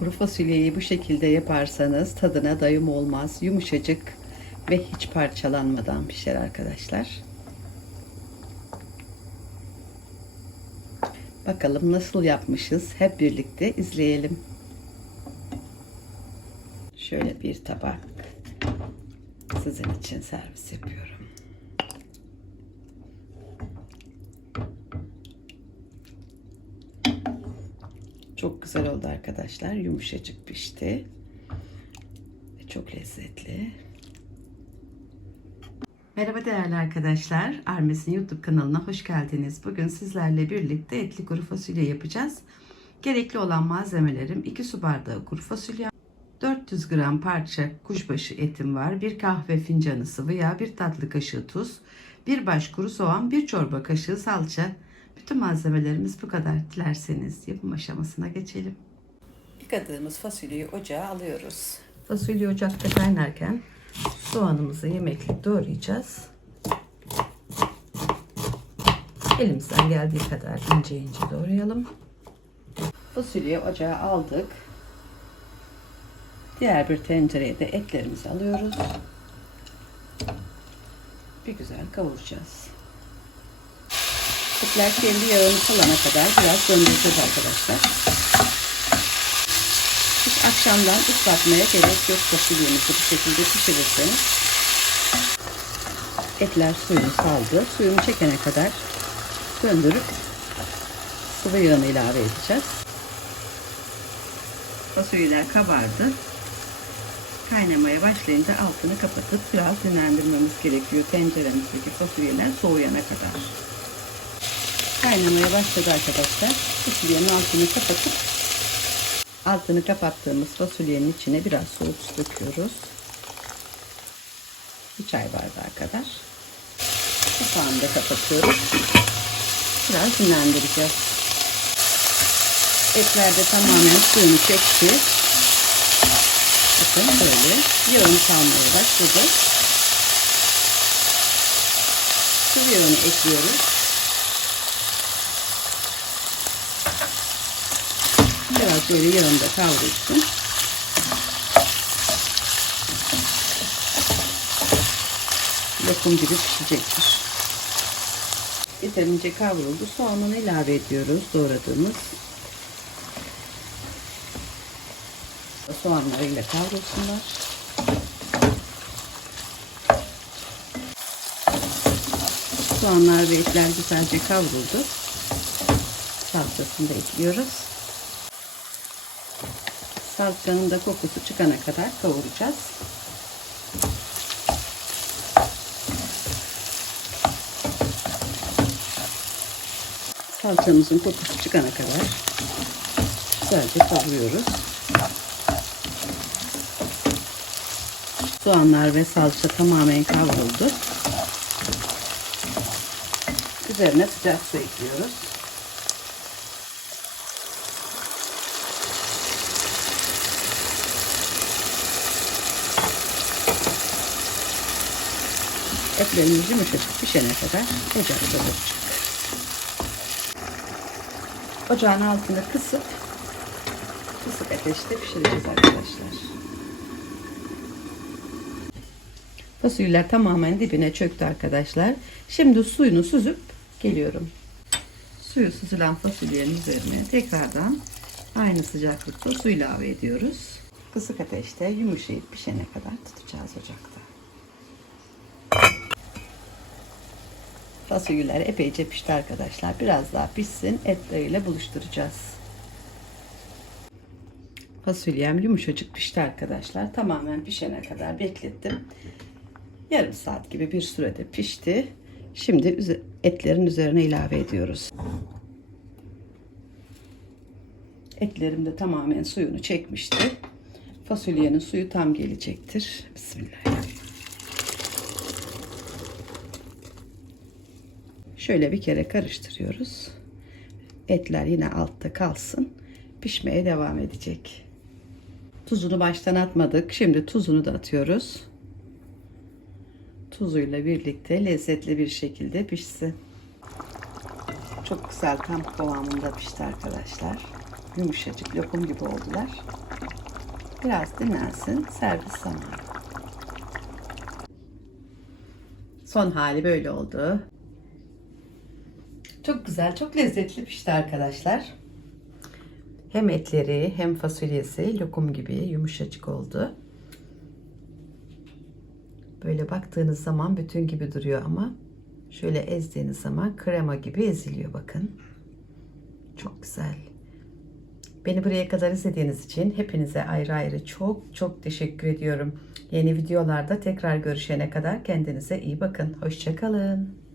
Kuru fasulyeyi bu şekilde yaparsanız tadına dayım olmaz. Yumuşacık ve hiç parçalanmadan pişer arkadaşlar. Bakalım nasıl yapmışız? Hep birlikte izleyelim. Şöyle bir tabak sizin için servis yapıyorum. Çok güzel oldu arkadaşlar. Yumuşacık pişti. Ve çok lezzetli. Merhaba değerli arkadaşlar. Armes'in YouTube kanalına hoş geldiniz. Bugün sizlerle birlikte etli kuru fasulye yapacağız. Gerekli olan malzemelerim 2 su bardağı kuru fasulye, 400 gram parça kuşbaşı etim var, 1 kahve fincanı sıvı yağ, 1 tatlı kaşığı tuz, 1 baş kuru soğan, 1 çorba kaşığı salça. Bütün malzemelerimiz bu kadar. Dilerseniz yapım aşamasına geçelim. Yıkadığımız fasulyeyi ocağa alıyoruz. Fasulye ocakta kaynarken soğanımızı yemeklik doğrayacağız. Elimizden geldiği kadar ince ince doğrayalım. Fasulyeyi ocağa aldık. Diğer bir tencereye de etlerimizi alıyoruz. Bir güzel kavuracağız. Etler kendi yağını salana kadar biraz döndüreceğiz arkadaşlar. Hiç akşamdan ıslatmaya gerek yok fasulyemizi bu şekilde pişirirseniz. Etler suyunu saldı. Suyunu çekene kadar döndürüp sıvı yağını ilave edeceğiz. Fasulyeler kabardı. Kaynamaya başlayınca altını kapatıp biraz dinlendirmemiz gerekiyor tenceremizdeki fasulyeler soğuyana kadar. Kaynamaya başladı arkadaşlar. Fasulyenin altını kapatıp altını kapattığımız fasulyenin içine biraz soğuk su döküyoruz. Bir çay bardağı kadar. Kapağını da kapatıyoruz. Biraz dinlendireceğiz. Etler de tamamen suyunu çekti. Bakın böyle yağını salmaya başladı. Sıvı yağını ekliyoruz. Biraz böyle yanında kavrulsun. Lokum gibi pişecektir. Yeterince kavruldu. Soğanını ilave ediyoruz doğradığımız. Soğanlarıyla kavrulsunlar. Soğanlar ve etler güzelce kavruldu. Salçasını da ekliyoruz. Salçanın da kokusu çıkana kadar kavuracağız. Salçamızın kokusu çıkana kadar güzelce kavuruyoruz. Soğanlar ve salça tamamen kavruldu. Üzerine sıcak su ekliyoruz. Etlerimiz yumuşacık pişene kadar ocakta duracak. Ocağın altını kısıp kısık ateşte pişireceğiz arkadaşlar. Fasulyeler tamamen dibine çöktü arkadaşlar. Şimdi suyunu süzüp geliyorum. Suyu süzülen fasulyenin üzerine tekrardan aynı sıcaklıkta su ilave ediyoruz. Kısık ateşte yumuşayıp pişene kadar tutacağız ocakta. Fasulyeler epeyce pişti arkadaşlar. Biraz daha pişsin. Etleriyle buluşturacağız. Fasulyem yumuşacık pişti arkadaşlar. Tamamen pişene kadar beklettim. Yarım saat gibi bir sürede pişti. Şimdi etlerin üzerine ilave ediyoruz. Etlerim de tamamen suyunu çekmişti. Fasulyenin suyu tam gelecektir. Bismillahirrahmanirrahim. Şöyle bir kere karıştırıyoruz. Etler yine altta kalsın. Pişmeye devam edecek. Tuzunu baştan atmadık. Şimdi tuzunu da atıyoruz. Tuzuyla birlikte lezzetli bir şekilde pişsin. Çok güzel tam kıvamında pişti arkadaşlar. yumuşacık lokum gibi oldular. Biraz dinlensin. Servis zamanı. Son hali böyle oldu. Çok güzel, çok lezzetli pişti arkadaşlar. Hem etleri hem fasulyesi lokum gibi yumuşacık oldu. Böyle baktığınız zaman bütün gibi duruyor ama şöyle ezdiğiniz zaman krema gibi eziliyor bakın. Çok güzel. Beni buraya kadar izlediğiniz için hepinize ayrı ayrı çok çok teşekkür ediyorum. Yeni videolarda tekrar görüşene kadar kendinize iyi bakın. Hoşçakalın.